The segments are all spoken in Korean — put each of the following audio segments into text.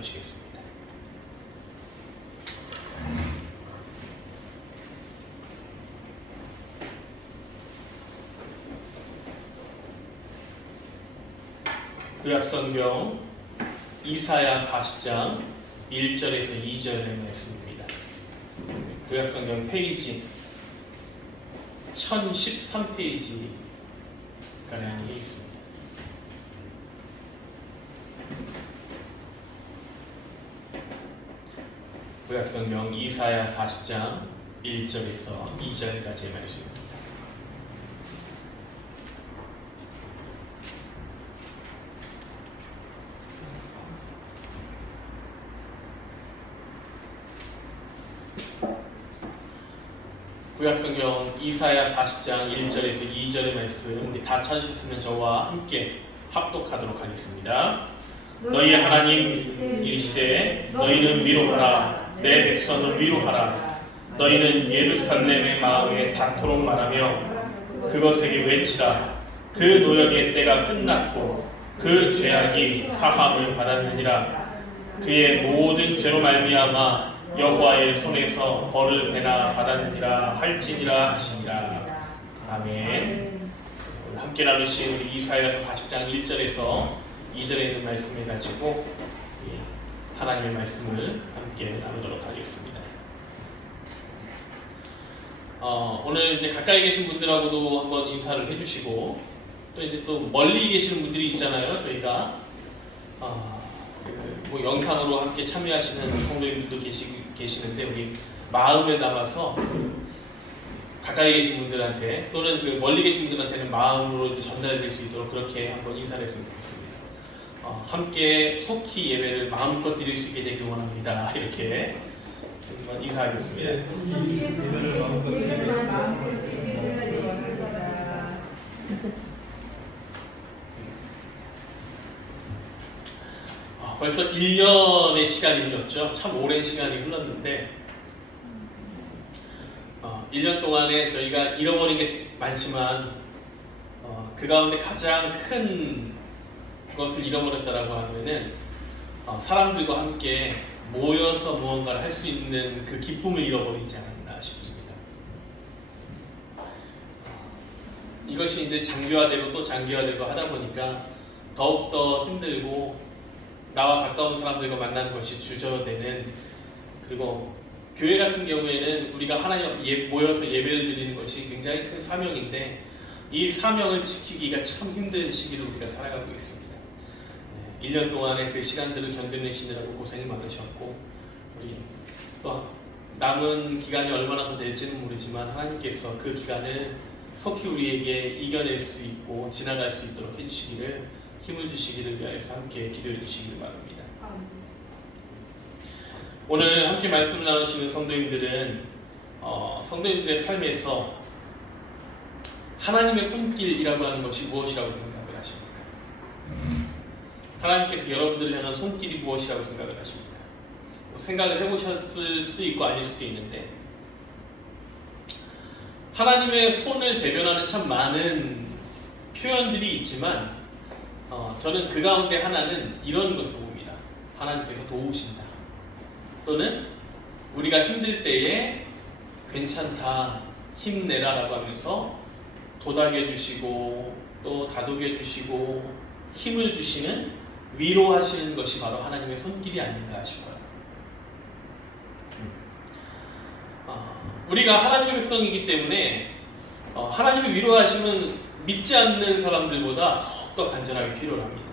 나누시겠습니다. 구약성경 이사야 40장 1절에서 2절의 말씀입니다. 구약성경 페이지 1013페이지 가량이 있습니다. 구약성경 이사야 40장 1절에서 2절까지의 말씀입니다. 구약성경 이사야 40장 1절에서 2절의 말씀 다 찾으셨으면 저와 함께 합독하도록 하겠습니다. 너희의 하나님 이르시되 너희는 위로하라. 내 백성을 위로하라. 너희는 예루살렘의 마음에 닿도록 말하며 그것에게 외치라. 그 노역의 때가 끝났고 그 죄악이 사함을 받았느니라. 그의 모든 죄로 말미암아 여호와의 손에서 벌을 배나 받았느니라 할지니라 하시니라. 아멘. 함께 나누신 우리 이사야서 40장 1절에서 2절에 있는 말씀을 가지고 하나님의 말씀을 함께 나누도록 하겠습니다. 오늘 이제 가까이 계신 분들하고도 한번 인사를 해주시고 또 이제 또 멀리 계시는 분들이 있잖아요. 저희가 뭐 영상으로 함께 참여하시는 성도님들도 계시는데 우리 마음을 담아서 가까이 계신 분들한테 또는 그 멀리 계신 분들한테는 마음으로 전달될 수 있도록 그렇게 한번 인사를 했으면 좋겠습니다. 함께 속히 예배를 마음껏 드릴 수 있게 되길 원합니다. 이렇게 한번 인사하겠습니다. 예배를 마음껏 벌써 1년의 시간이 흘렀죠. 참 오랜 시간이 흘렀는데 1년 동안에 저희가 잃어버린 게 많지만 그 가운데 가장 큰 것을 잃어버렸다라고 하면은 사람들과 함께 모여서 무언가를 할 수 있는 그 기쁨을 잃어버리지 않았나 싶습니다. 이것이 이제 장기화되고 또 장기화되고 하다 보니까 더욱더 힘들고 나와 가까운 사람들과 만나는 것이 주저되는, 그리고 교회 같은 경우에는 우리가 하나님 앞에 모여서 예배를 드리는 것이 굉장히 큰 사명인데 이 사명을 지키기가 참 힘든 시기를 우리가 살아가고 있습니다. 1년 동안의 그 시간들을 견뎌내시느라고 고생이 많으셨고 우리 또 남은 기간이 얼마나 더 될지는 모르지만 하나님께서 그 기간을 속히 우리에게 이겨낼 수 있고 지나갈 수 있도록 해주시기를, 힘을 주시기를 위하여서 함께 기도해 주시기를 바랍니다. 오늘 함께 말씀을 나누시는 성도님들은 성도님들의 삶에서 하나님의 손길이라고 하는 것이 무엇이라고 생각을 하십니까? 하나님께서 여러분들을 향한 손길이 무엇이라고 생각을 하십니까? 생각을 해보셨을 수도 있고 아닐 수도 있는데 하나님의 손을 대변하는 참 많은 표현들이 있지만 저는 그 가운데 하나는 이런 것을 봅니다. 하나님께서 도우신다. 또는 우리가 힘들 때에 괜찮다, 힘내라 라고 하면서 도닥여 주시고 또 다독여 주시고 힘을 주시는, 위로하시는 것이 바로 하나님의 손길이 아닌가 싶어요. 우리가 하나님의 백성이기 때문에 하나님의 위로하심은 믿지 않는 사람들보다 더욱더 간절하게 필요합니다.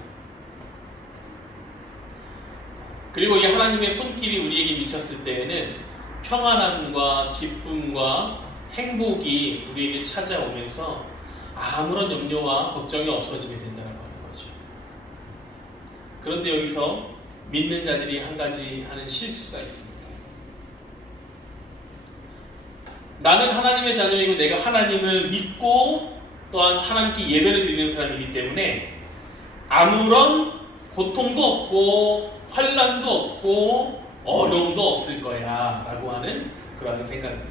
그리고 이 하나님의 손길이 우리에게 미쳤을 때에는 평안함과 기쁨과 행복이 우리에게 찾아오면서 아무런 염려와 걱정이 없어지게 된다는 거죠. 그런데 여기서 믿는 자들이 한 가지 하는 실수가 있습니다. 나는 하나님의 자녀이고 내가 하나님을 믿고 또한 하나님께 예배를 드리는 사람이기 때문에 아무런 고통도 없고 환난도 없고 어려움도 없을 거야 라고 하는 그러한 생각입니다.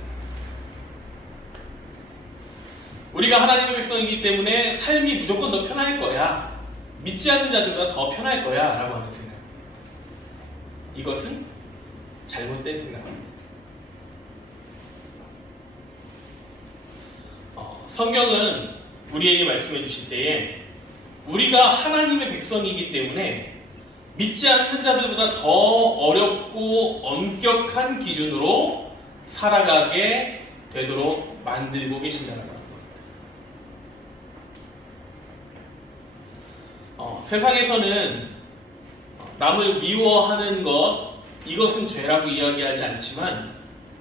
우리가 하나님의 백성이기 때문에 삶이 무조건 더 편할 거야, 믿지 않는 자들보다 더 편할 거야 라고 하는 생각입니다. 이것은 잘못된 생각입니다. 성경은 우리에게 말씀해 주실 때에 우리가 하나님의 백성이기 때문에 믿지 않는 자들보다 더 어렵고 엄격한 기준으로 살아가게 되도록 만들고 계신다는 겁니다. 세상에서는 남을 미워하는 것, 이것은 죄라고 이야기하지 않지만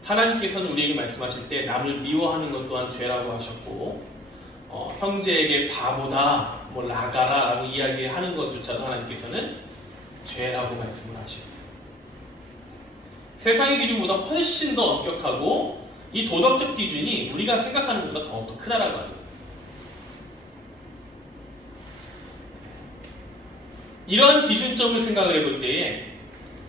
하나님께서는 우리에게 말씀하실 때 남을 미워하는 것 또한 죄라고 하셨고 형제에게 바보다, 나가라 라고 이야기하는 것조차도 하나님께서는 죄라고 말씀을 하십니다. 세상의 기준보다 훨씬 더 엄격하고 이 도덕적 기준이 우리가 생각하는 것보다 더욱더 크다라고 합니다. 이러한 기준점을 생각을 해볼 때에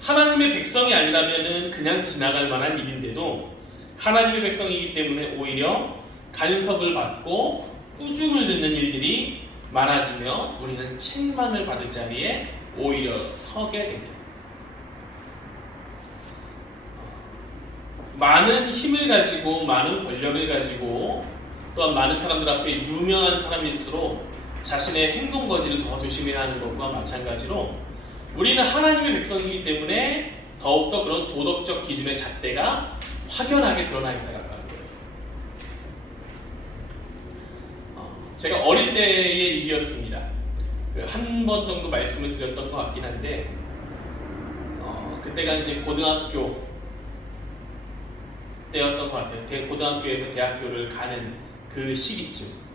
하나님의 백성이 아니라면 그냥 지나갈 만한 일인데도 하나님의 백성이기 때문에 오히려 간섭을 받고 꾸중을 듣는 일들이 많아지며 우리는 책망을 받을 자리에 오히려 서게 됩니다. 많은 힘을 가지고 많은 권력을 가지고 또한 많은 사람들 앞에 유명한 사람일수록 자신의 행동 거지를 더 조심해야 하는 것과 마찬가지로 우리는 하나님의 백성이기 때문에 더욱더 그런 도덕적 기준의 잣대가 확연하게 드러나 있다는 거예요. 제가 어릴 때의 일이었습니다. 한 번 정도 말씀을 드렸던 것 같긴 한데 그때가 이제 고등학교 때였던 것 같아요. 고등학교에서 대학교를 가는 그 시기쯤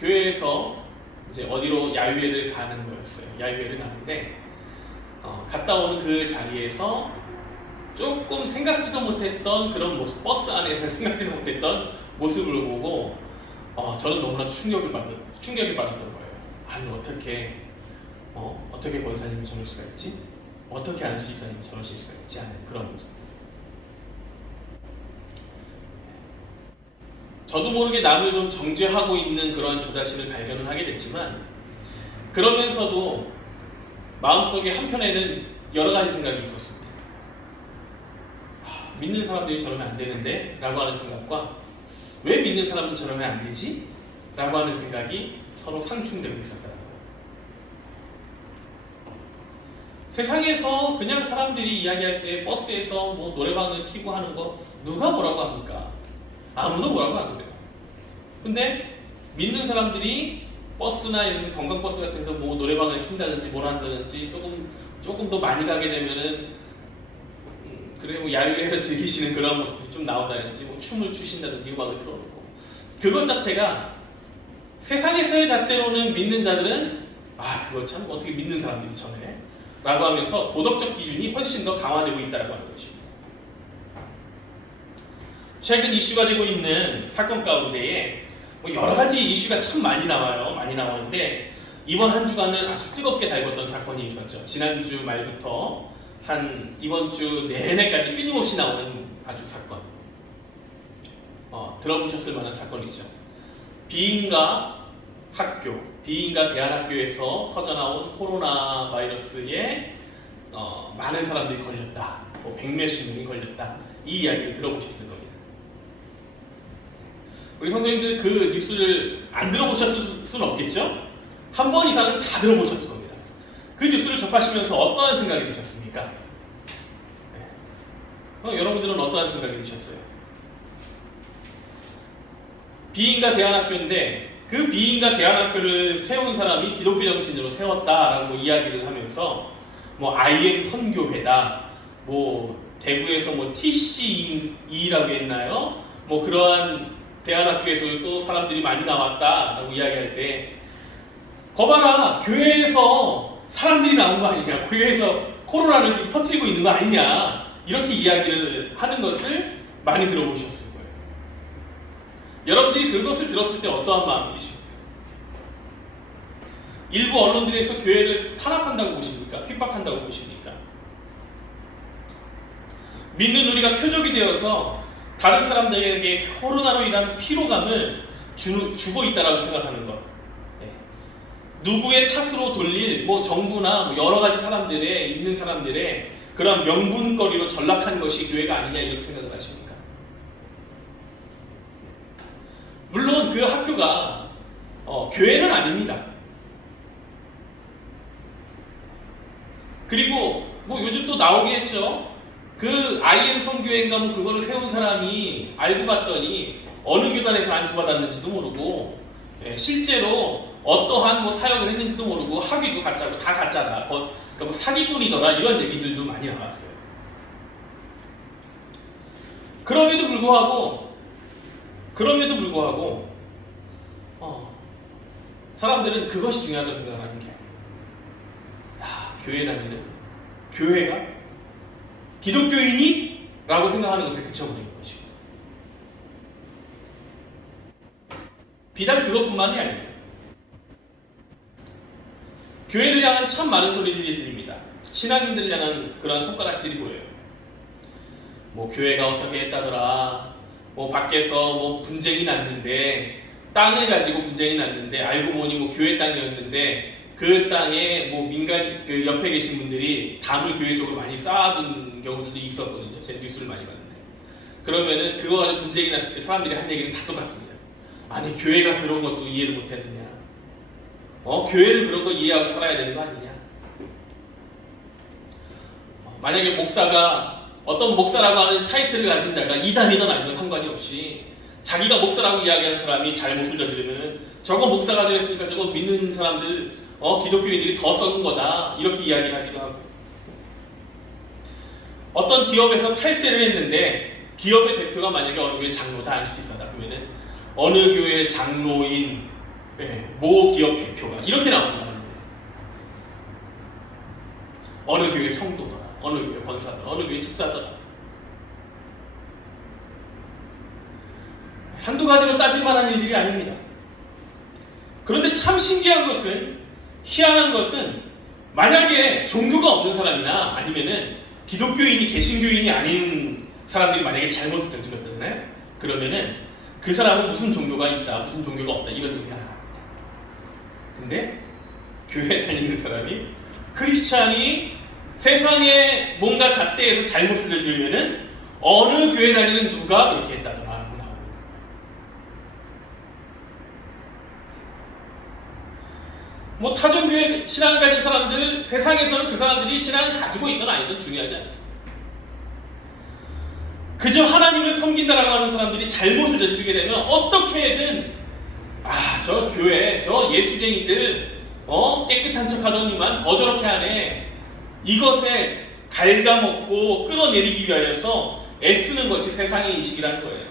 교회에서 이제 어디로 야유회를 가는 거였어요. 야유회를 가는데 갔다 오는 그 자리에서 조금 생각지도 못했던 그런 모습, 버스 안에서 생각지도 못했던 모습을 보고 저는 너무나 충격을 받았던 거예요. 아니 어떻게 권사님이 저럴 수가 있지? 어떻게 안수 집사님이 저러실 수가 있지? 하는 그런 모습. 저도 모르게 남을 좀 정죄하고 있는 그런 저 자신을 발견을 하게 됐지만 그러면서도 마음속에 한편에는 여러 가지 생각이 있었습니다. 믿는 사람들이 저러면 안 되는데 라고 하는 생각과 왜 믿는 사람은 저러면 안 되지? 라고 하는 생각이 서로 상충되고 있었다는 거예요. 세상에서 그냥 사람들이 이야기할 때 버스에서 노래방을 켜고 하는 거 누가 뭐라고 합니까? 아무도 뭐라고 안 그래요. 근데 믿는 사람들이 버스나 이런 관광버스 같은 데서 노래방을 킨다든지 뭘 한다든지 조금 더 많이 가게 되면은 그래 야유회에서 즐기시는 그런 모습이 좀 나온다든지 춤을 추신다든지 음악을 틀어놓고 그것 자체가 세상에서의 잣대로는 믿는 자들은 그거 참 어떻게 믿는 사람들이 저래 라고 하면서 도덕적 기준이 훨씬 더 강화되고 있다고 하는 것입니다. 최근 이슈가 되고 있는 사건 가운데에 여러 가지 이슈가 참 많이 나와요. 많이 나오는데 이번 한 주간은 아주 뜨겁게 달궜던 사건이 있었죠. 지난주 말부터 이번 주 내내까지 끊임없이 나오는 아주 사건. 들어보셨을 만한 사건이죠. 비인가 대안학교에서 터져나온 코로나 바이러스에 많은 사람들이 걸렸다. 100몇십 명이 걸렸다. 이 이야기를 들어보셨을 겁니다. 우리 성도님들 그 뉴스를 안 들어보셨을 수는 없겠죠? 한 번 이상은 다 들어보셨을 겁니다. 그 뉴스를 접하시면서 어떠한 생각이 드셨습니까? 여러분들은 어떠한 생각이 드셨어요? 비인가 대안학교인데 그 비인가 대안학교를 세운 사람이 기독교 정신으로 세웠다라고 이야기를 하면서 IM 선교회다, 대구에서 TCE라고 했나요? 그러한 대안학교에서 또 사람들이 많이 나왔다라고 이야기할 때 거봐라 교회에서 사람들이 나온 거 아니냐, 교회에서 코로나를 지금 퍼뜨리고 있는 거 아니냐 이렇게 이야기를 하는 것을 많이 들어보셨을 거예요. 여러분들이 그것을 들었을 때 어떠한 마음이십니까? 일부 언론들에서 교회를 탄압한다고 보십니까? 핍박한다고 보십니까? 믿는 우리가 표적이 되어서 다른 사람들에게 코로나로 인한 피로감을 주고 있다라고 생각하는 것. 누구의 탓으로 돌릴 뭐 정부나 뭐 여러 가지 사람들의 있는 사람들의 그런 명분거리로 전락한 것이 교회가 아니냐 이렇게 생각을 하십니까? 물론 그 학교가 교회는 아닙니다. 그리고 뭐 요즘 또 나오겠죠. 그 IM 성교회인가 뭐 그거를 세운 사람이 알고 봤더니 어느 교단에서 안수받았는지도 모르고 실제로 어떠한 뭐 사역을 했는지도 모르고 학위도 가짜고 다 가짜다. 그러니까 뭐 사기꾼이더라 이런 얘기들도 많이 나왔어요. 그럼에도 불구하고 사람들은 그것이 중요하다고 생각하는 게 교회 다니는 교회가 기독교인이? 라고 생각하는 것에 그쳐버리는 것이고 비단 그것뿐만이 아니에요. 교회를 향한 참 많은 소리들이 들립니다. 신앙인들을 향한 그런 손가락질이 보여요. 뭐 교회가 어떻게 했다더라, 뭐 밖에서 뭐 분쟁이 났는데 땅을 가지고 분쟁이 났는데 알고 보니 뭐 교회 땅이었는데 그 땅에 뭐 민간 그 옆에 계신 분들이 담을 교회 쪽으로 많이 쌓아둔 경우들도 있었거든요. 제 뉴스를 많이 봤는데 그러면은 그거 가지고 분쟁이 났을 때 사람들이 한 얘기는 다 똑같습니다. 아니 교회가 그런 것도 이해를 못했느냐? 교회를 그런 거 이해하고 살아야 되는 거 아니냐? 만약에 목사가 어떤 목사라고 하는 타이틀을 가진 자가 이단이든 아니든 상관이 없이 자기가 목사라고 이야기하는 사람이 잘못을 저지르면은 저거 목사가 되었으니까 저거 믿는 사람들 기독교인들이 더 썩은 거다 이렇게 이야기를 하기도 하고 어떤 기업에서 탈세를 했는데 기업의 대표가 만약에 어느 교회 장로다 안수집사다 그러면은 어느 교회 장로인 모 기업 대표가 이렇게 나옵니다. 어느 교회 성도더라, 어느 교회 권사더라, 어느 교회 집사더라. 한두 가지로 따질 만한 일들이 아닙니다. 그런데 참 신기한 것은, 희한한 것은 만약에 종교가 없는 사람이나 아니면은 기독교인이 개신교인이 아닌 사람들이 만약에 잘못을 저질렀잖아요. 그러면은 그 사람은 무슨 종교가 있다, 무슨 종교가 없다 이런 얘기가 나옵니다. 근데 교회 다니는 사람이 크리스찬이 세상에 뭔가 잣대에서 잘못을 저지르면은 어느 교회 다니는 누가 그렇게 했다더라 하고 나옵니다. 뭐 타종교회 신앙을 가진 사람들 세상에서는 그 사람들이 신앙을 가지고 있건 아니든 중요하지 않습니다. 그저 하나님을 섬긴다라고 하는 사람들이 잘못을 저지르게 되면 어떻게든 저 교회 저 예수쟁이들 깨끗한 척 하더니만 더 저렇게 하네 이것에 갉아먹고 끌어내리기 위하여서 애쓰는 것이 세상의 인식이라는 거예요.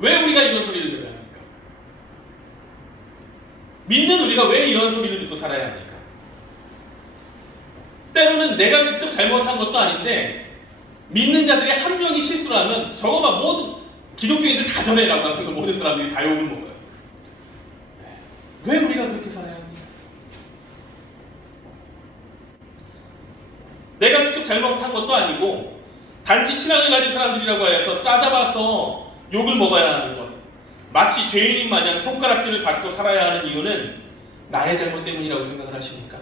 왜 우리가 이런 소리를 들어야 합니까? 믿는 우리가 왜 이런 소리를 듣고 살아야 합니까? 때로는 내가 직접 잘못한 것도 아닌데 믿는 자들이 한 명이 실수를 하면 저거만 모두 기독교인들 다 전해라고 하면서 모든 사람들이 다 욕을 먹어요. 왜 우리가 그렇게 살아야 합니까? 내가 직접 잘못한 것도 아니고 단지 신앙을 가진 사람들이라고 해서 싸잡아서 욕을 먹어야 하는 것, 마치 죄인인 마냥 손가락질을 받고 살아야 하는 이유는 나의 잘못 때문이라고 생각을 하십니까?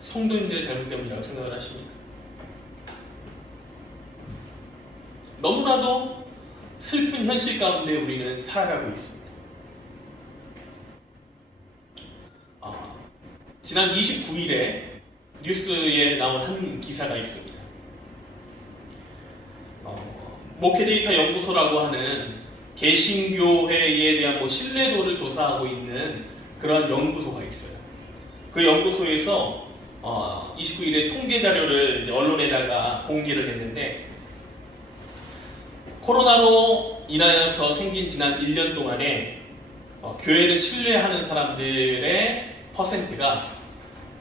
성도님들의 잘못 때문이라고 생각을 하십니까? 너무나도 슬픈 현실 가운데 우리는 살아가고 있습니다. 지난 29일에 뉴스에 나온 한 기사가 있습니다. 목회데이터 연구소라고 하는 개신교회에 대한 신뢰도를 조사하고 있는 그런 연구소가 있어요. 그 연구소에서 29일에 통계 자료를 이제 언론에다가 공개를 했는데 코로나로 인하여서 생긴 지난 1년 동안에 교회를 신뢰하는 사람들의 퍼센트가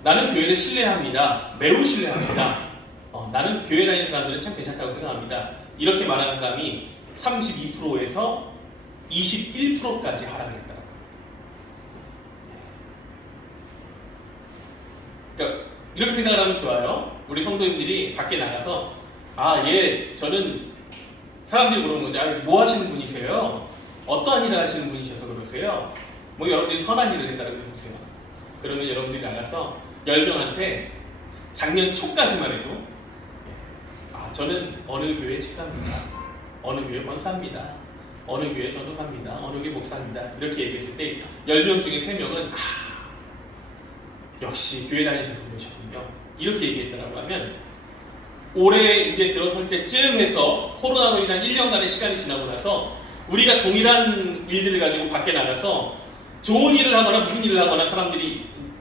나는 교회를 신뢰합니다. 매우 신뢰합니다. 나는 교회 다니는 사람들은 참 괜찮다고 생각합니다. 이렇게 말하는 사람이 32%에서 21%까지 하락을 했더라고요. 그러니까 이렇게 생각을 하면 좋아요. 우리 성도님들이 밖에 나가서 저는 사람들이 물어보는 거죠. 뭐 하시는 분이세요? 어떠한 일을 하시는 분이셔서 그러세요? 뭐 여러분들이 선한 일을 했다고 해보세요. 그러면 여러분들이 나가서 10명한테 작년 초까지만 해도 저는 어느 교회 집사입니다. 어느 교회 권사입니다. 어느 교회 전도사입니다. 어느 교회 목사입니다. 이렇게 얘기했을 때 10명 중에 3명은 역시 교회 다니셔서 그러셨군요. 이렇게 얘기했다고 하면 올해 이제 들어설 때쯤 해서 코로나로 인한 1년간의 시간이 지나고 나서 우리가 동일한 일들을 가지고 밖에 나가서 좋은 일을 하거나 무슨 일을 하거나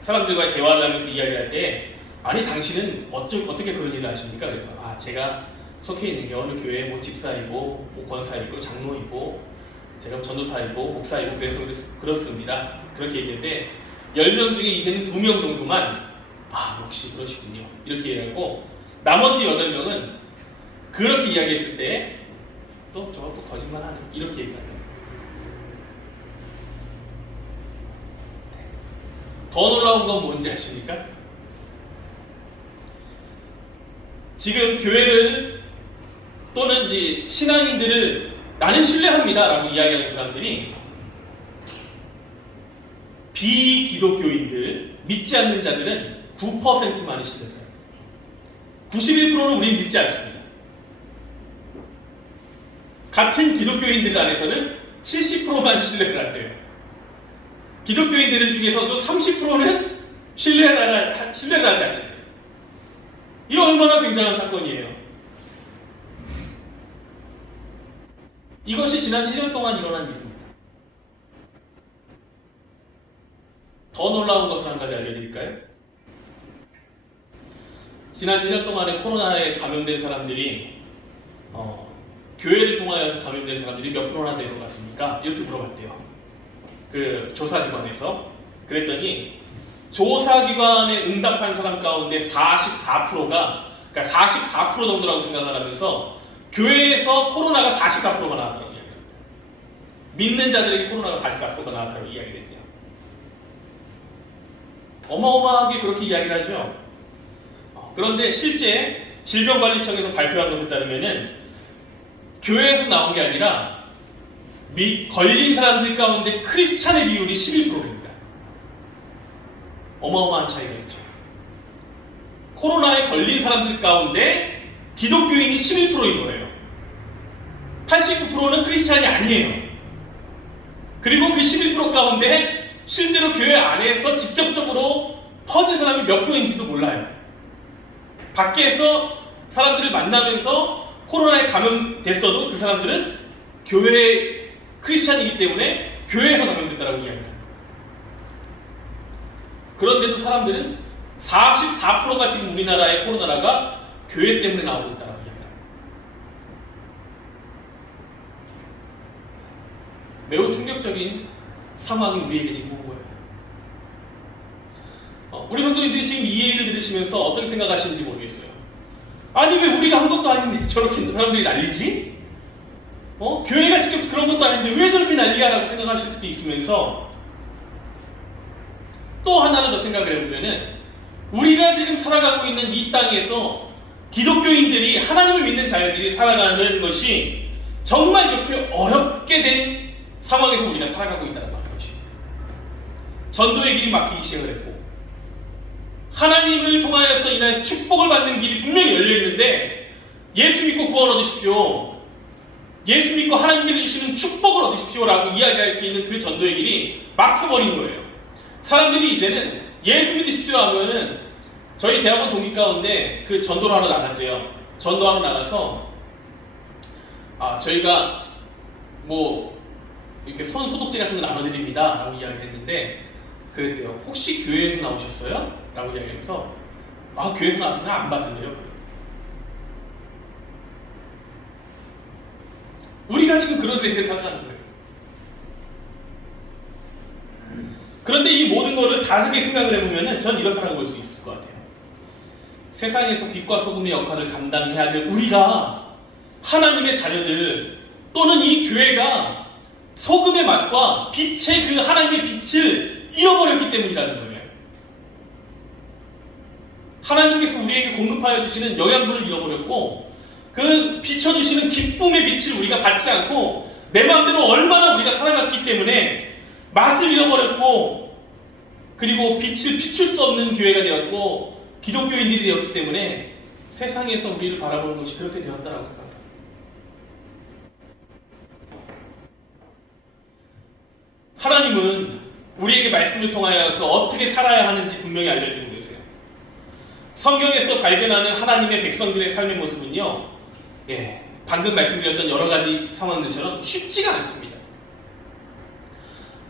사람들과의 대화를 하면서 이야기를 할 때 아니 당신은 어떻게 그런 일을 하십니까? 그래서 제가 속해 있는 게 어느 교회 뭐 집사이고 뭐 권사이고 장로이고 제가 전도사이고 목사이고 그래서 그렇습니다. 그렇게 얘기했는데 10명 중에 이제는 2명 정도만 역시 그러시군요. 이렇게 얘기하고 나머지 8명은 그렇게 이야기했을 때 저거 또 거짓말하네 이렇게 얘기합니다. 더 놀라운 건 뭔지 아십니까? 지금 교회를 또는 이제 신앙인들을 나는 신뢰합니다 라고 이야기하는 사람들이 비기독교인들, 믿지 않는 자들은 9%만이 신뢰해요. 91%는 우리는 믿지 않습니다. 같은 기독교인들 안에서는 70%만 신뢰를 한대요. 기독교인들 중에서도 30%는 신뢰를 하지 않는데요. 이 얼마나 굉장한 사건이에요. 이것이 지난 1년 동안 일어난 일입니다. 더 놀라운 것을 한 가지 알려드릴까요? 지난 1년 동안에 코로나에 감염된 사람들이 교회를 통하여서 감염된 사람들이 몇 프로나 될 것 같습니까? 이렇게 물어봤대요. 그 조사기관에서. 그랬더니 조사기관에 응답한 사람 가운데 44%가 그러니까 44% 정도라고 생각을 하면서 교회에서 코로나가 44%가 나왔다고 이야기합니다. 믿는 자들에게 코로나가 44%가 나왔다고 이야기를 했대요. 어마어마하게 그렇게 이야기를 하죠. 그런데 실제 질병관리청에서 발표한 것에 따르면은 교회에서 나온 게 아니라 걸린 사람들 가운데 크리스찬의 비율이 11%입니다. 어마어마한 차이가 있죠. 코로나에 걸린 사람들 가운데 기독교인이 11%인 거예요. 89%는 크리스찬이 아니에요. 그리고 그 11% 가운데 실제로 교회 안에서 직접적으로 퍼진 사람이 몇 프로인지도 몰라요. 밖에서 사람들을 만나면서 코로나에 감염됐어도 그 사람들은 교회 크리스찬이기 때문에 교회에서 감염됐다라고 이야기합니다. 그런데도 사람들은 44%가 지금 우리나라의 코로나가 교회 때문에 나오고 있다고 이야기합니다. 매우 충격적인 상황이 우리에게 지금 온 거예요. 우리 성도님들이 지금 이 얘기를 들으시면서 어떻게 생각하시는지 모르겠어요. 아니 왜 우리가 한 것도 아닌데 저렇게 사람들이 난리지? 교회가 지금 그런 것도 아닌데 왜 저렇게 난리야? 라고 생각하실 수도 있으면서 또 하나를 더 생각을 해보면은 우리가 지금 살아가고 있는 이 땅에서 기독교인들이 하나님을 믿는 자녀들이 살아가는 것이 정말 이렇게 어렵게 된 상황에서 우리가 살아가고 있다는 것입니다. 전도의 길이 막히기 시작을 했고 하나님을 통하여서 인하여서 축복을 받는 길이 분명히 열려있는데 예수 믿고 구원 얻으십시오. 예수 믿고 하나님께서 주시는 축복을 얻으십시오 라고 이야기할 수 있는 그 전도의 길이 막혀버린 거예요. 사람들이 이제는 예수 믿으십시오 하면은 저희 대학원 동기 가운데 그 전도를 하러 나갔대요. 전도하러 나가서 저희가 뭐 이렇게 손 소독제 같은 거 나눠드립니다 라고 이야기를 했는데 그랬대요. 혹시 교회에서 나오셨어요? 라고 이야기하면서 교회에서 나와서는 안 받을래요. 우리가 지금 그런 세계에 살아가는 거예요. 그런데 이 모든 거를 다르게 생각을 해보면 전 이렇다고 볼 수 있을 것 같아요. 세상에서 빛과 소금의 역할을 감당해야 될 우리가 하나님의 자녀들 또는 이 교회가 소금의 맛과 빛의 그 하나님의 빛을 잃어버렸기 때문이라는 거예요. 하나님께서 우리에게 공급하여 주시는 영양분을 잃어버렸고 그 비춰주시는 기쁨의 빛을 우리가 받지 않고 내 마음대로 얼마나 우리가 살아갔기 때문에 맛을 잃어버렸고, 그리고 빛을 비출 수 없는 교회가 되었고 기독교인들이 되었기 때문에 세상에서 우리를 바라보는 것이 그렇게 되었다라고 생각합니다. 하나님은 우리에게 말씀을 통하여서 어떻게 살아야 하는지 분명히 알려주고 계세요. 성경에서 발견하는 하나님의 백성들의 삶의 모습은요, 방금 말씀드렸던 여러 가지 상황들처럼 쉽지가 않습니다.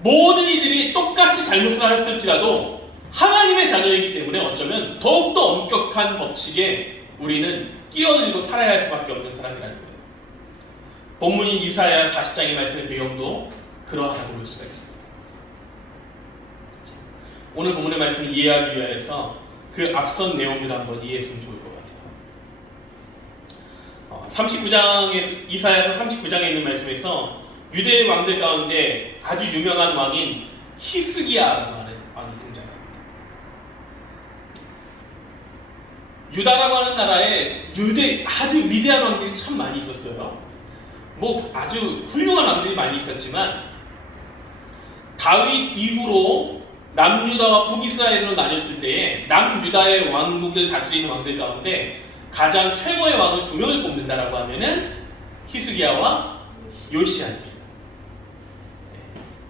모든 이들이 똑같이 잘못을 하였을지라도 하나님의 자녀이기 때문에 어쩌면 더욱더 엄격한 법칙에 우리는 끼어들고 살아야 할 수밖에 없는 사람이라는 거예요. 본문인 이사야 40장의 말씀의 배경도 그러하다고 볼 수가 있습니다. 오늘 본문의 말씀을 이해하기 위해서 그 앞선 내용들을 한번 이해했으면 좋을 것 같아요. 39장에서, 이사야서 39장에 있는 말씀에서 유대의 왕들 가운데 아주 유명한 왕인 히스기야라고 하는 왕이 등장합니다. 유다라고 하는 나라에 아주 위대한 왕들이 참 많이 있었어요. 아주 훌륭한 왕들이 많이 있었지만 다윗 이후로 남유다와 북이스라엘로 나뉘었을 때에 남유다의 왕국을 다스리는 왕들 가운데 가장 최고의 왕을 2명을 뽑는다라고 하면은 히스기야와 요시야입니다.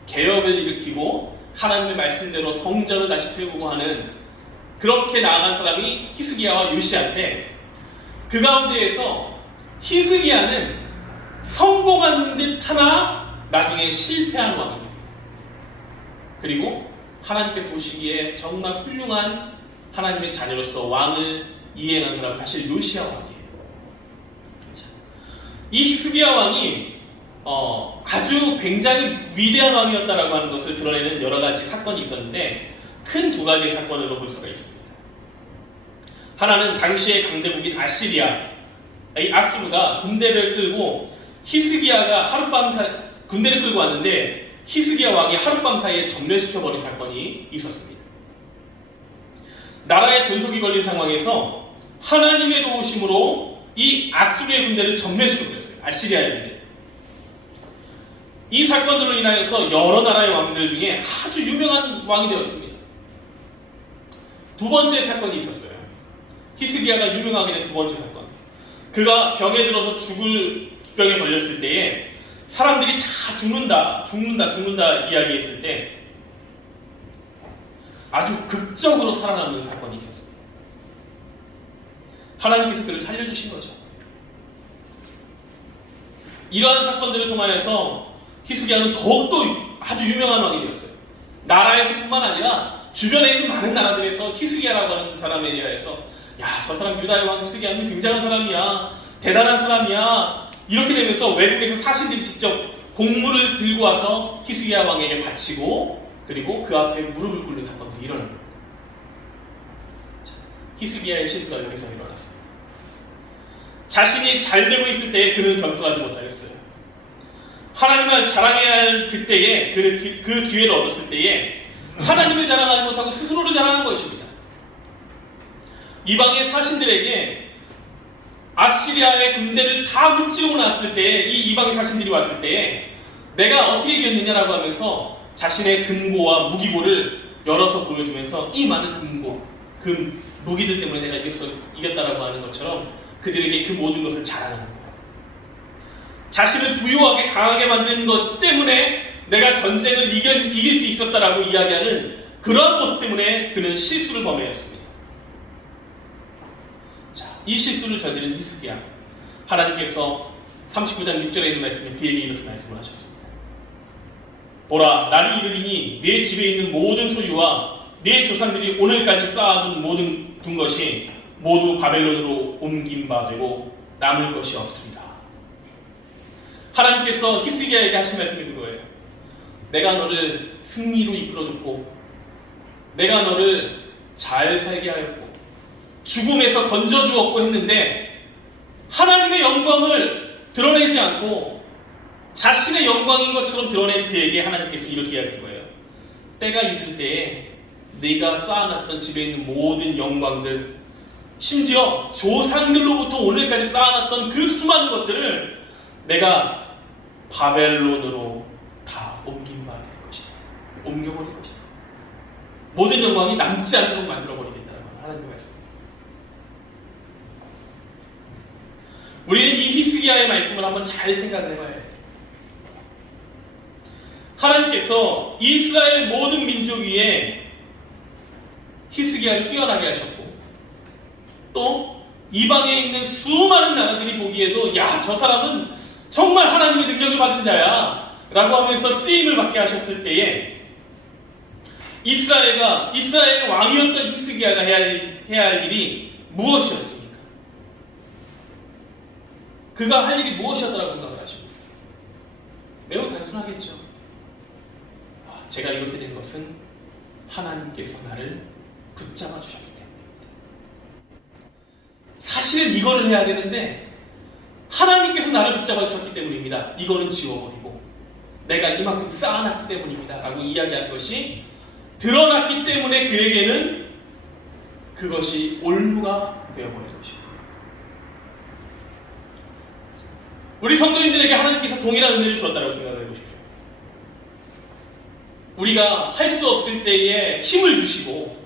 개혁을 일으키고 하나님의 말씀대로 성전을 다시 세우고 하는 그렇게 나아간 사람이 히스기야와 요시야인데, 그 가운데에서 히스기야는 성공한 듯 하나 나중에 실패한 왕입니다. 그리고 하나님께서 보시기에 정말 훌륭한 하나님의 자녀로서 왕을 이행한 사람은 사실 요시야 왕이에요. 이 히스기야 왕이 아주 굉장히 위대한 왕이었다라고 하는 것을 드러내는 여러 가지 사건이 있었는데 큰 2가지의 사건으로 볼 수가 있습니다. 하나는 당시의 강대국인 아시리아, 이 아수르가 군대를 끌고 히스기야가 군대를 끌고 왔는데 히스기야 왕이 하룻밤 사이에 전멸시켜버린 사건이 있었습니다. 나라의 존속이 걸린 상황에서 하나님의 도우심으로 이 아수르의 군대를 전멸시켜버렸어요. 아시리아의 군대. 이 사건들로 인하여서 여러 나라의 왕들 중에 아주 유명한 왕이 되었습니다. 2번째 사건이 있었어요. 히스기야가 유명하게 된 2번째 사건. 그가 병에 들어서 죽을 병에 걸렸을 때에 사람들이 다 죽는다 이야기했을 때 아주 극적으로 살아남는 사건이 있었습니다. 하나님께서 그를 살려주신 거죠. 이러한 사건들을 통하여서 히스기야는 더욱더 아주 유명한 왕이 되었어요. 나라에서뿐만 아니라 주변에 있는 많은 나라들에서 히스기야라고 하는 사람에 대해서 저 사람 유다의 왕 히스기야는 굉장한 사람이야, 대단한 사람이야, 이렇게 되면서 외국에서 사신들이 직접 곡물을 들고 와서 히스기야 왕에게 바치고 그리고 그 앞에 무릎을 꿇는 사건들이 일어납니다. 히스기야의 실수가 여기서 일어났습니다. 자신이 잘 되고 있을 때에 그는 겸손하지 못하였어요. 하나님을 자랑해야 할 그때에 그 기회를 얻었을 때에 하나님을 자랑하지 못하고 스스로를 자랑한 것입니다. 이방의 사신들에게 아시리아의 군대를 다 무찌르고 났을 때에 이 이방의 사신들이 왔을 때에 내가 어떻게 이겼느냐라고 하면서 자신의 금고와 무기고를 열어서 보여주면서 이 많은 그 무기들 때문에 내가 이겼다라고 하는 것처럼 그들에게 그 모든 것을 자랑하는 거예요. 자신을 부유하게 강하게 만든 것 때문에 내가 전쟁을 이길 수 있었다라고 이야기하는 그러한 모습 때문에 그는 실수를 범하였습니다. 이 실수를 저지른 히스기야, 하나님께서 39장 6절에 있는 말씀에 그에게 이렇게 말씀을 하셨습니다. 보라, 날이 이르리니 네 집에 있는 모든 소유와 네 조상들이 오늘까지 쌓아둔 모든 둔 것이 모두 바벨론으로 옮긴 바 되고 남을 것이 없습니다. 하나님께서 히스기야에게 하신 말씀이 그거예요. 내가 너를 승리로 이끌어줬고 내가 너를 잘 살게 하였고 죽음에서 건져주었고 했는데 하나님의 영광을 드러내지 않고 자신의 영광인 것처럼 드러낸 그에게 하나님께서 이렇게 이야기한 거예요. 때가 이를 때에 네가 쌓아놨던 집에 있는 모든 영광들, 심지어 조상들로부터 오늘까지 쌓아놨던 그 수많은 것들을 내가 바벨론으로 다 옮긴 바 될 것이다. 옮겨버릴 것이다. 모든 영광이 남지 않도록 만들어버리겠다라고 하는 하나님의 말씀입니다. 우리는 이 히스기야의 말씀을 한번 잘 생각을 해봐야 해요. 하나님께서 이스라엘 모든 민족 위에 히스기야를 뛰어나게 하셨고, 또 이방에 있는 수많은 나라들이 보기에도 야, 저 사람은 정말 하나님의 능력을 받은 자야 라고 하면서 쓰임을 받게 하셨을 때에 이스라엘의 왕이었던 히스기야가 해야 할 일이 무엇이었습니까? 그가 할 일이 무엇이었다고 생각을 하십니까? 매우 단순하겠죠. 제가 이렇게 된 것은 하나님께서 나를 붙잡아 주셨기 때문입니다. 사실은 이거를 해야 되는데 하나님께서 나를 붙잡아 주셨기 때문입니다. 이거는 지워버리고 내가 이만큼 쌓아놨기 때문입니다 라고 이야기한 것이 드러났기 때문에 그에게는 그것이 올무가 되어버린 것입니다. 우리 성도인들에게 하나님께서 동일한 은혜를 주었다고 생각해 보십시오. 우리가 할 수 없을 때에 힘을 주시고,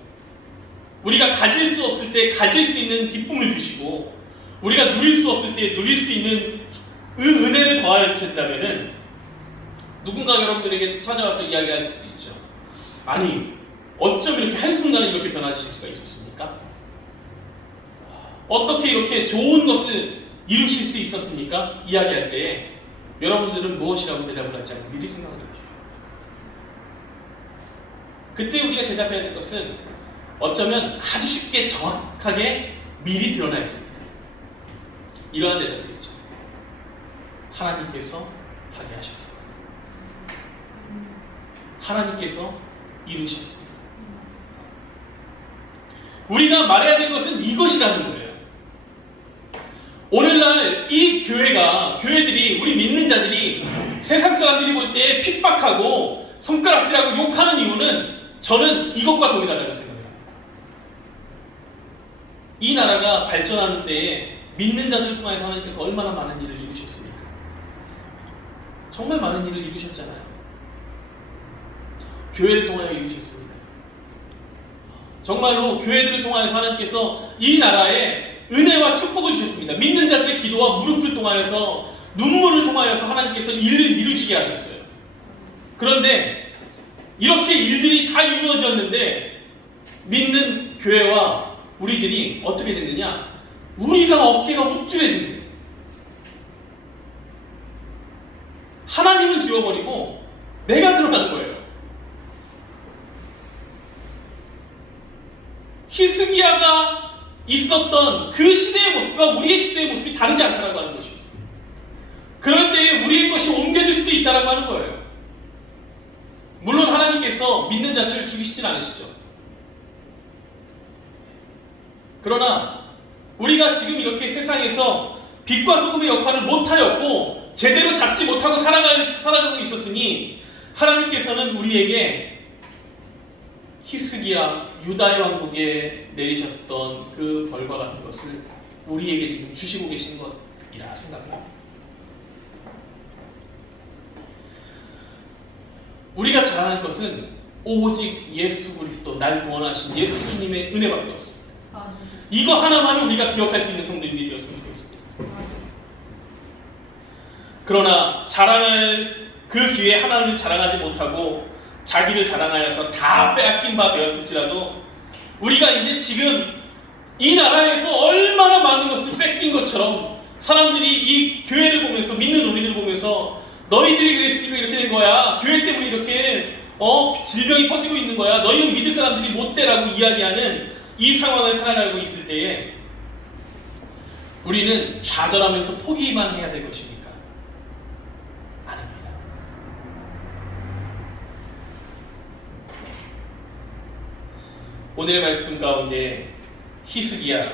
우리가 가질 수 없을 때 가질 수 있는 기쁨을 주시고, 우리가 누릴 수 없을 때 누릴 수 있는 은혜를 더하여 주셨다면은 누군가 여러분들에게 찾아와서 이야기할 수도 있죠. 아니, 어쩜 이렇게 한순간에 이렇게 변화하실 수가 있었습니까? 어떻게 이렇게 좋은 것을 이루실 수 있었습니까? 이야기할 때에 여러분들은 무엇이라고 대답을 하지 않고 미리 생각을 해보십시오. 그때 우리가 대답해야 할 것은 어쩌면 아주 쉽게 정확하게 미리 드러나 있습니다. 이러한 대답이겠죠. 하나님께서 하게 하셨습니다. 하나님께서 이루셨습니다. 우리가 말해야 될 것은 이것이라는 거예요. 오늘날 이 교회들이, 우리 믿는 자들이 세상 사람들이 볼 때 핍박하고 손가락질하고 욕하는 이유는 저는 이것과 동일하다고 생각해요. 이 나라가 발전하는 때에 믿는 자들을 통해서 하나님께서 얼마나 많은 일을 이루셨습니까? 정말 많은 일을 이루셨잖아요. 교회를 통하여 이루셨습니다. 정말로 교회들을 통하여서 하나님께서 이 나라에 은혜와 축복을 주셨습니다. 믿는 자들의 기도와 무릎을 통하여서, 눈물을 통하여서 하나님께서 일을 이루시게 하셨어요. 그런데 이렇게 일들이 다 이루어졌는데 믿는 교회와 우리들이 어떻게 됐느냐? 우리가 어깨가 우쭐해진 거예요. 하나님은 지워버리고 내가 드러난 거예요. 히스기야가 있었던 그 시대의 모습과 우리의 시대의 모습이 다르지 않다라고 하는 것입니다. 그럴 때에 우리의 것이 옮겨질 수도 있다라고 하는 거예요. 물론 하나님께서 믿는 자들을 죽이시진 않으시죠. 그러나 우리가 지금 이렇게 세상에서 빛과 소금의 역할을 못하였고 제대로 잡지 못하고 살아가고 있었으니 하나님께서는 우리에게 히스기야 유다의 왕국에 내리셨던 그 벌과 같은 것을 우리에게 지금 주시고 계신 것이라 생각합니다. 우리가 자랑할 것은 오직 예수 그리스도, 날 구원하신 예수님의 은혜밖에 없습니다. 이거 하나만은 우리가 기억할 수 있는 성도인들이 되었으면 좋겠습니다. 그러나 자랑할 그 기회에 하나님을 자랑하지 못하고 자기를 자랑하여서 다 빼앗긴 바 되었을지라도 우리가 이제 지금 이 나라에서 얼마나 많은 것을 뺏긴 것처럼 사람들이 이 교회를 보면서, 믿는 우리들을 보면서 너희들이 그랬으니까 이렇게 된 거야, 교회 때문에 이렇게 질병이 퍼지고 있는 거야, 너희는 믿을 사람들이 못되라고 이야기하는 이 상황을 살아가고 있을 때에 우리는 좌절하면서 포기만 해야 될 것입니까? 아닙니다. 오늘의 말씀 가운데 히스기야,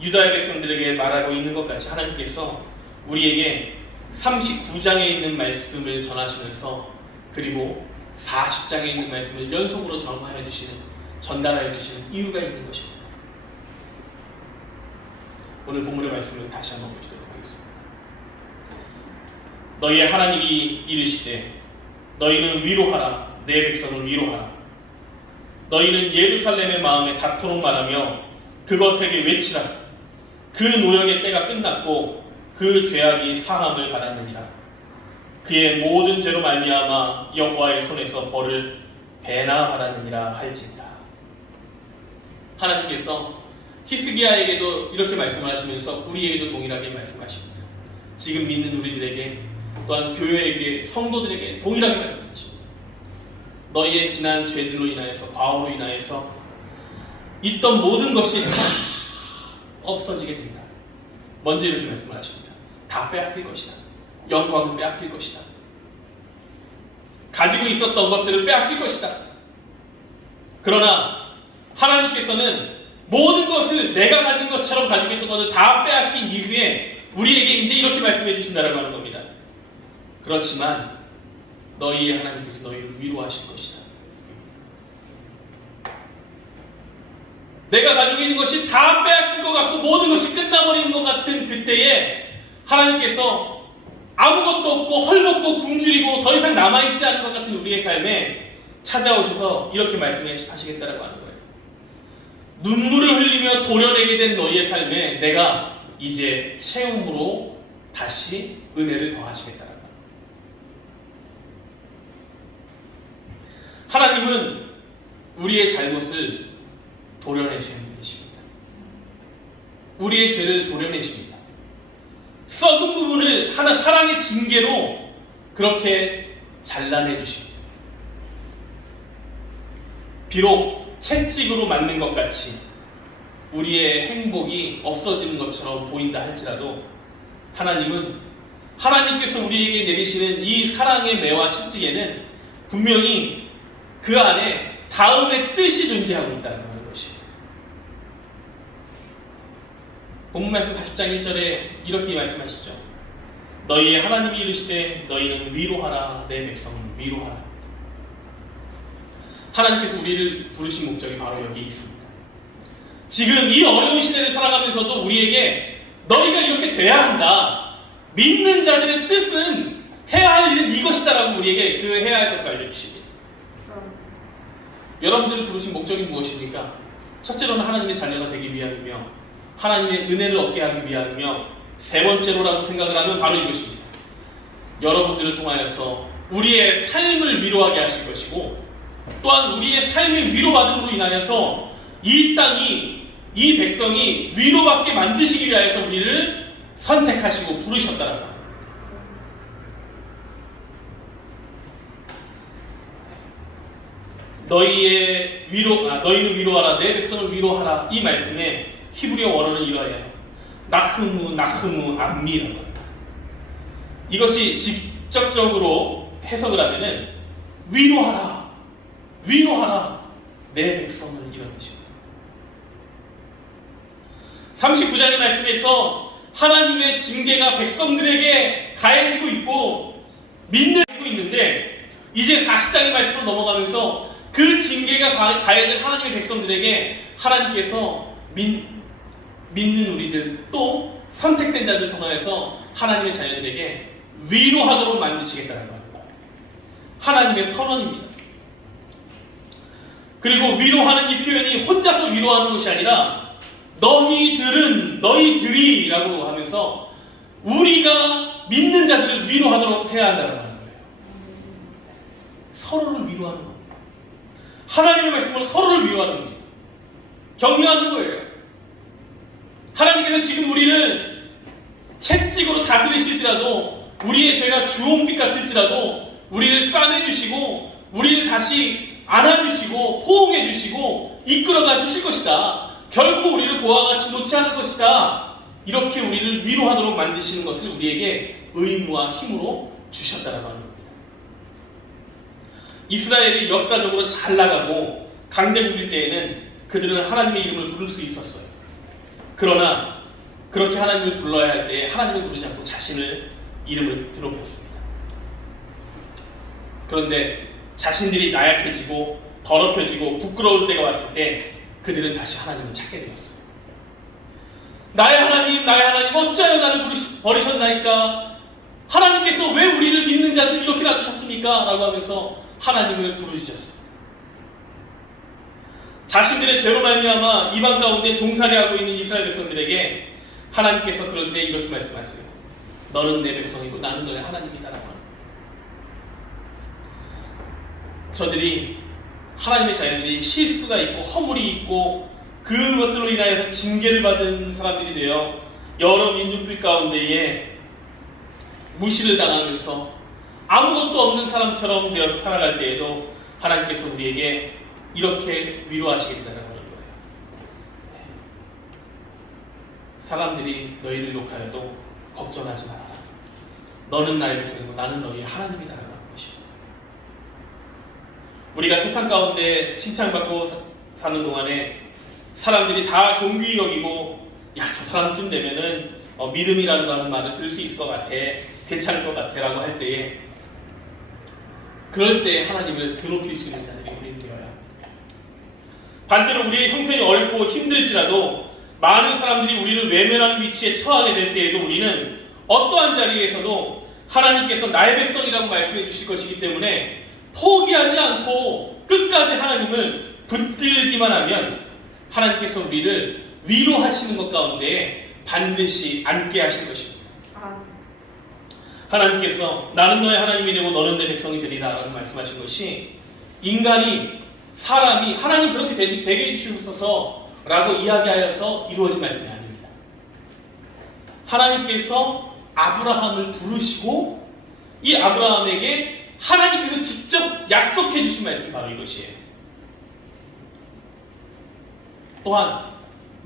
유다의 백성들에게 말하고 있는 것 같이 하나님께서 우리에게 39장에 있는 말씀을 전하시면서 그리고 40장에 있는 말씀을 연속으로 전달하여 주시는 이유가 있는 것입니다. 오늘 본문의 말씀을 다시 한번 보시도록 하겠습니다. 너희의 하나님이 이르시되 너희는 위로하라. 내 백성을 위로하라. 너희는 예루살렘의 마음에 닿도록 말하며 그것에게 외치라. 그 노역의 때가 끝났고 그 죄악이 사함을 받았느니라. 그의 모든 죄로 말미암아 여호와의 손에서 벌을 배나 받았느니라 할지니라. 하나님께서 히스기야에게도 이렇게 말씀을 하시면서 우리에게도 동일하게 말씀하십니다. 지금 믿는 우리들에게 또한 교회에게 성도들에게 동일하게 말씀하십니다. 너희의 지난 죄들로 인하여서 과오로 인하여서 있던 모든 것이 다 없어지게 된다. 먼저 이렇게 말씀을 하십니다. 다 빼앗길 것이다. 영광을 빼앗길 것이다. 가지고 있었던 것들을 빼앗길 것이다. 그러나 하나님께서는 모든 것을 내가 가진 것처럼 가지고 있던 것을 다 빼앗긴 이후에 우리에게 이제 이렇게 말씀해 주신다라고 하는 겁니다. 그렇지만 너희의 하나님께서 너희를 위로하실 것이다. 내가 가지고 있는 것이 다 빼앗긴 것 같고 모든 것이 끝나버리는 것 같은 그때에 하나님께서 아무것도 없고 헐벗고 굶주리고 더 이상 남아있지 않은 것 같은 우리의 삶에 찾아오셔서 이렇게 말씀하시겠다라고 하는 거예요. 눈물을 흘리며 도려내게 된 너희의 삶에 내가 이제 채움으로 다시 은혜를 더하시겠다라고 합니다. 하나님은 우리의 잘못을 도려내시는 분이십니다. 우리의 죄를 도려내십니다. 썩은 부분을 하나 사랑의 징계로 그렇게 잘라내 주십니다. 비록 채찍으로 맞는 것 같이 우리의 행복이 없어지는 것처럼 보인다 할지라도 하나님은 하나님께서 우리에게 내리시는 이 사랑의 매와 채찍에는 분명히 그 안에 다음의 뜻이 존재하고 있다는 것이에요. 본문 말씀 40장 1절에 이렇게 말씀하시죠. 너희의 하나님이 이르시되 너희는 위로하라. 내 백성을 위로하라. 하나님께서 우리를 부르신 목적이 바로 여기에 있습니다. 지금 이 어려운 시대를 살아가면서도 우리에게 너희가 이렇게 돼야 한다. 믿는 자들의 뜻은 해야 할 일은 이것이다 라고 우리에게 그 해야 할 것을 알려주십니다. 여러분들을 부르신 목적이 무엇입니까? 첫째로는 하나님의 자녀가 되기 위함이며 하나님의 은혜를 얻게 하기 위함이며 세 번째로라고 생각을 하면 바로 이것입니다. 여러분들을 통하여서 우리의 삶을 위로하게 하실 것이고 또한 우리의 삶이 위로받음으로 인하여서 이 땅이 이 백성이 위로받게 만드시기 위하여서 우리를 선택하시고 부르셨다라고 합니다. 너희는 위로하라. 내 백성을 위로하라. 이 말씀에 히브리어 원어는 이러해요. 나흐무 암미라고 합니다. 이것이 직접적으로 해석을 하면은 위로하라 내 백성을 이런 뜻입니다. 39장의 말씀에서 하나님의 징계가 백성들에게 가해지고 있고 믿고 있는데 이제 40장의 말씀으로 넘어가면서 그 징계가 가해진 하나님의 백성들에게 하나님께서 믿는 우리들 또 선택된 자들을 통하여서 하나님의 자녀들에게 위로하도록 만드시겠다는 겁니다. 하나님의 선언입니다. 그리고 위로하는 이 표현이 혼자서 위로하는 것이 아니라 너희들이 라고 하면서 우리가 믿는 자들을 위로하도록 해야 한다는 거예요. 서로를 위로하는 겁니다. 하나님의 말씀으로 서로를 위로하는 겁니다. 격려하는 거예요. 하나님께서 지금 우리를 채찍으로 다스리실지라도 우리의 죄가 주홍빛 같을지라도 우리를 싸매주시고 우리를 다시 안아주시고 포옹해주시고 이끌어가 주실 것이다. 결코 우리를 고와 같이 놓지 않을 것이다. 이렇게 우리를 위로하도록 만드시는 것을 우리에게 의무와 힘으로 주셨다라고 하는 겁니다. 이스라엘이 역사적으로 잘 나가고 강대국일 때에는 그들은 하나님의 이름을 부를 수 있었어요. 그러나 그렇게 하나님을 불러야 할 때 하나님을 부르지 않고 자신을 이름을 드높였습니다. 그런데 자신들이 나약해지고 더럽혀지고 부끄러울 때가 왔을 때 그들은 다시 하나님을 찾게 되었어요. 나의 하나님 어찌하여 나를 버리셨나이까? 하나님께서 왜 우리를 믿는 자들을 이렇게 놔두셨습니까? 라고 하면서 하나님을 부르짖었어요. 자신들의 죄로 말미암아 이방 가운데 종살이하고 있는 이스라엘 백성들에게 하나님께서 그럴 때 이렇게 말씀하세요. 너는 내 백성이고 나는 너의 하나님이다라고 합니다. 저들이 하나님의 자녀들이 실수가 있고 허물이 있고 그것들로 인하여서 징계를 받은 사람들이 되어 여러 민족들 가운데에 무시를 당하면서 아무것도 없는 사람처럼 되어서 살아갈 때에도 하나님께서 우리에게 이렇게 위로하시겠다라고 하는 거예요. 사람들이 너희를 욕하여도 걱정하지 마라. 너는 나의 백성이고 나는 너희의 하나님이다라고 하는 것입니다. 우리가 세상 가운데 칭찬받고 사는 동안에 사람들이 다 존귀히 여기고 야, 저 사람쯤 되면은 믿음이라는 하는 말을 들을 수 있을 것 같아, 괜찮을 것 같아 라고 할 때에 그럴 때 하나님을 드높일 수 있는 자들이 우리는 되어야 합니다. 반대로 우리의 형편이 어렵고 힘들지라도 많은 사람들이 우리를 외면하는 위치에 처하게 될 때에도 우리는 어떠한 자리에서도 하나님께서 나의 백성이라고 말씀해 주실 것이기 때문에 포기하지 않고 끝까지 하나님을 붙들기만 하면 하나님께서 우리를 위로하시는 것 가운데 반드시 앉게 하실 것입니다. 하나님께서 나는 너의 하나님이 되고 너는 내 백성이 되리라 라고 말씀하신 것이 인간이 사람이 하나님 그렇게 되게 해주셔서 라고 이야기하여서 이루어진 말씀이 아닙니다. 하나님께서 아브라함을 부르시고 이 아브라함에게 하나님께서 직접 약속해 주신 말씀이 바로 이것이에요. 또한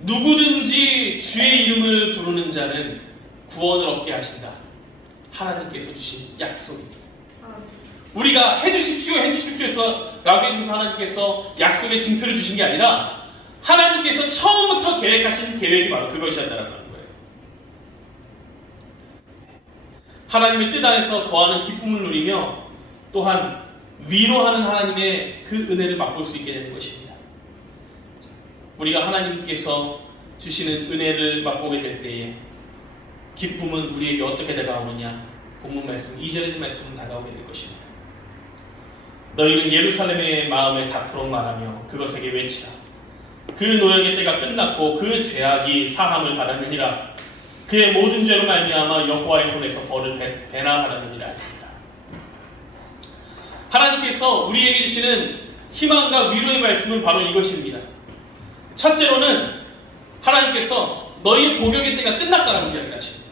누구든지 주의 이름을 부르는 자는 구원을 얻게 하신다. 하나님께서 주신 약속입니다. 우리가 해주십시오 해서 라고 해주셔서 하나님께서 약속의 징표를 주신 게 아니라 하나님께서 처음부터 계획하신 계획이 바로 그것이었다라고 하는 거예요. 하나님의 뜻 안에서 거하는 기쁨을 누리며 또한 위로하는 하나님의 그 은혜를 맛볼 수 있게 되는 것입니다. 우리가 하나님께서 주시는 은혜를 맛보게 될 때에 기쁨은 우리에게 어떻게 다가오느냐? 본문 말씀 2절의 말씀은 다가오게 될 것입니다. 너희는 예루살렘의 마음에 닿도록 말하며 그것에게 외치라. 그 노역의 때가 끝났고 그 죄악이 사함을 받았느니라. 그의 모든 죄로 말미암아 여호와의 손에서 벌을 배나 받았느니라 하시니라. 하나님께서 우리에게 주시는 희망과 위로의 말씀은 바로 이것입니다. 첫째로는 하나님께서 너희의 복역의 때가 끝났다라는 이야기를 하십니다.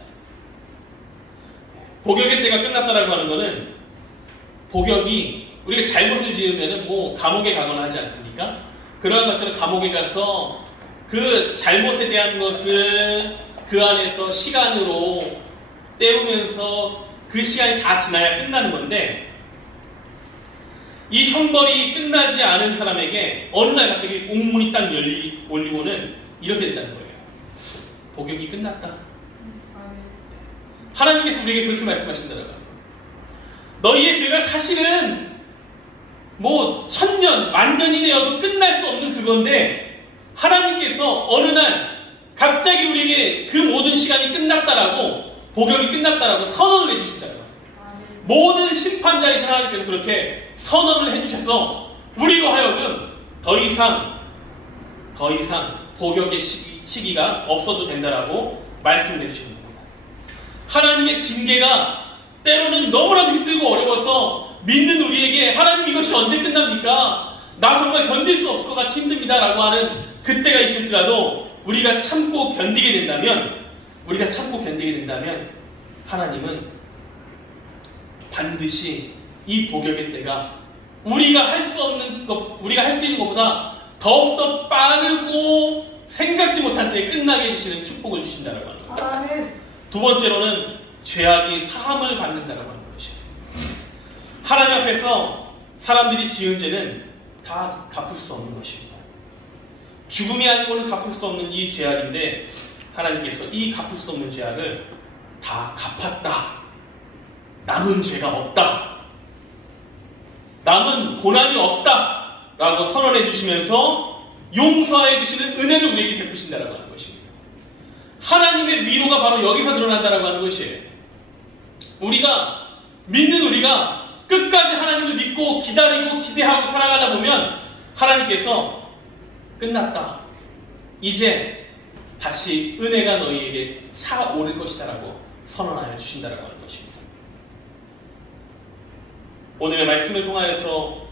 복역의 때가 끝났다라고 하는 것은 복역이 우리가 잘못을 지으면은 감옥에 가거나 하지 않습니까? 그러한 것처럼 감옥에 가서 그 잘못에 대한 것을 그 안에서 시간으로 때우면서 그 시간이 다 지나야 끝나는 건데 이 형벌이 끝나지 않은 사람에게 어느 날 갑자기 옥문이 딱 올리고는 이렇게 된다는 거예요. 복역이 끝났다. 하나님께서 우리에게 그렇게 말씀하신다는 거예요. 너희의 죄가 사실은 1000년, 만년이 되어도 끝날 수 없는 그건데 하나님께서 어느 날 갑자기 우리에게 그 모든 시간이 끝났다라고 복역이 끝났다라고 선언을 해주신다는 거예요. 모든 심판자이신 하나님께서 그렇게 선언을 해주셔서 우리로 하여금 더 이상 복역의 시기가 없어도 된다라고 말씀을 해주시는 겁니다. 하나님의 징계가 때로는 너무나도 힘들고 어려워서 믿는 우리에게 하나님 이것이 언제 끝납니까? 나 정말 견딜 수 없을 것 같이 힘듭니다 라고 하는 그때가 있을지라도 우리가 참고 견디게 된다면 하나님은 반드시 이 복역의 때가 우리가 할 수 있는 것보다 더욱더 빠르고 생각지 못한 때에 끝나게 해주시는 축복을 주신다라고 하는 거예요. 두 번째로는 죄악이 사함을 받는다라고 하는 것이에요. 하나님 앞에서 사람들이 지은 죄는 다 갚을 수 없는 것입니다. 죽음이 아니고는 갚을 수 없는 이 죄악인데 하나님께서 이 갚을 수 없는 죄악을 다 갚았다. 남은 죄가 없다. 남은 고난이 없다. 라고 선언해 주시면서 용서해 주시는 은혜를 우리에게 베푸신다라고 하는 것입니다. 하나님의 위로가 바로 여기서 드러난다라고 하는 것이에요. 믿는 우리가 끝까지 하나님을 믿고 기다리고 기대하고 살아가다 보면 하나님께서 끝났다, 이제 다시 은혜가 너희에게 차오를 것이다 라고 선언하여 주신다라고 하는 것입니다. 오늘의 말씀을 통하여서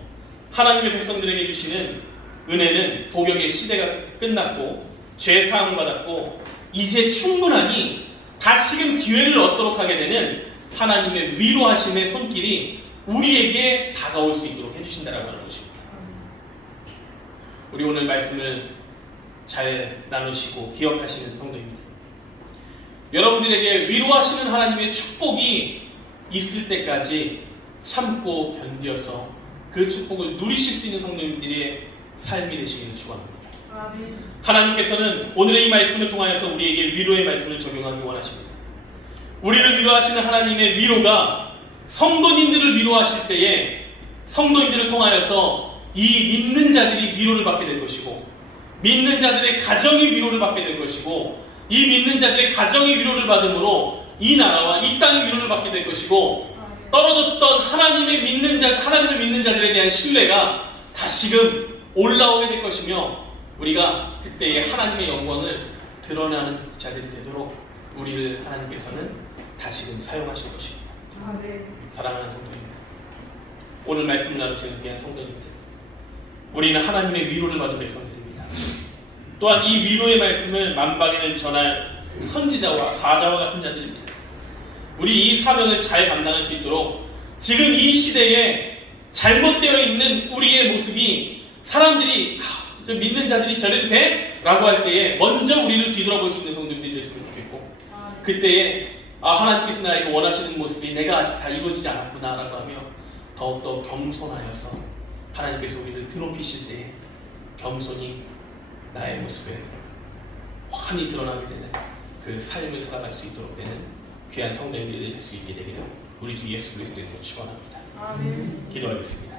하나님의 백성들에게 주시는 은혜는 복역의 시대가 끝났고 죄사함을 받았고 이제 충분하니 다시금 기회를 얻도록 하게 되는 하나님의 위로하심의 손길이 우리에게 다가올 수 있도록 해주신다라고 하는 것입니다. 우리 오늘 말씀을 잘 나누시고 기억하시는 성도입니다. 여러분들에게 위로하시는 하나님의 축복이 있을 때까지 참고 견뎌서 그 축복을 누리실 수 있는 성도님들의 삶이 되시기를 축원합니다. 하나님께서는 오늘의 이 말씀을 통하여서 우리에게 위로의 말씀을 적용하기 원하십니다. 우리를 위로하시는 하나님의 위로가 성도님들을 위로하실 때에 성도님들을 통하여서 이 믿는 자들이 위로를 받게 될 것이고, 믿는 자들의 가정이 위로를 받게 될 것이고, 이 믿는 자들의 가정이 위로를 받음으로 이 나라와 이 땅이 위로를 받게 될 것이고, 떨어졌던 하나님을 믿는 자들에 대한 신뢰가 다시금 올라오게 될 것이며, 우리가 그때의 하나님의 영광을 드러나는 자들이 되도록 우리를 하나님께서는 다시금 사용하실 것입니다. 사랑하는 성도입니다. 오늘 말씀을 나누시는 귀한 성도님들, 우리는 하나님의 위로를 받은 백성들입니다. 또한 이 위로의 말씀을 만방에 전할 선지자와 사자와 같은 자들입니다. 우리 이 사명을 잘 감당할 수 있도록 지금 이 시대에 잘못되어 있는 우리의 모습이 사람들이 좀 믿는 자들이 저래도 돼? 라고 할 때에 먼저 우리를 뒤돌아볼 수 있는 성도들이 됐으면 좋겠고, 그때에 하나님께서 나에게 원하시는 모습이 내가 아직 다 이루어지지 않았구나 라고 하며 더욱더 겸손하여서 하나님께서 우리를 드높이실 때에 겸손히 나의 모습에 환히 드러나게 되는 그 삶을 살아갈 수 있도록 되는 귀한 성도님들이 될 수 있게 되기를 우리 주 예수 그리스도의 이름으로 축원합니다. 기도하겠습니다.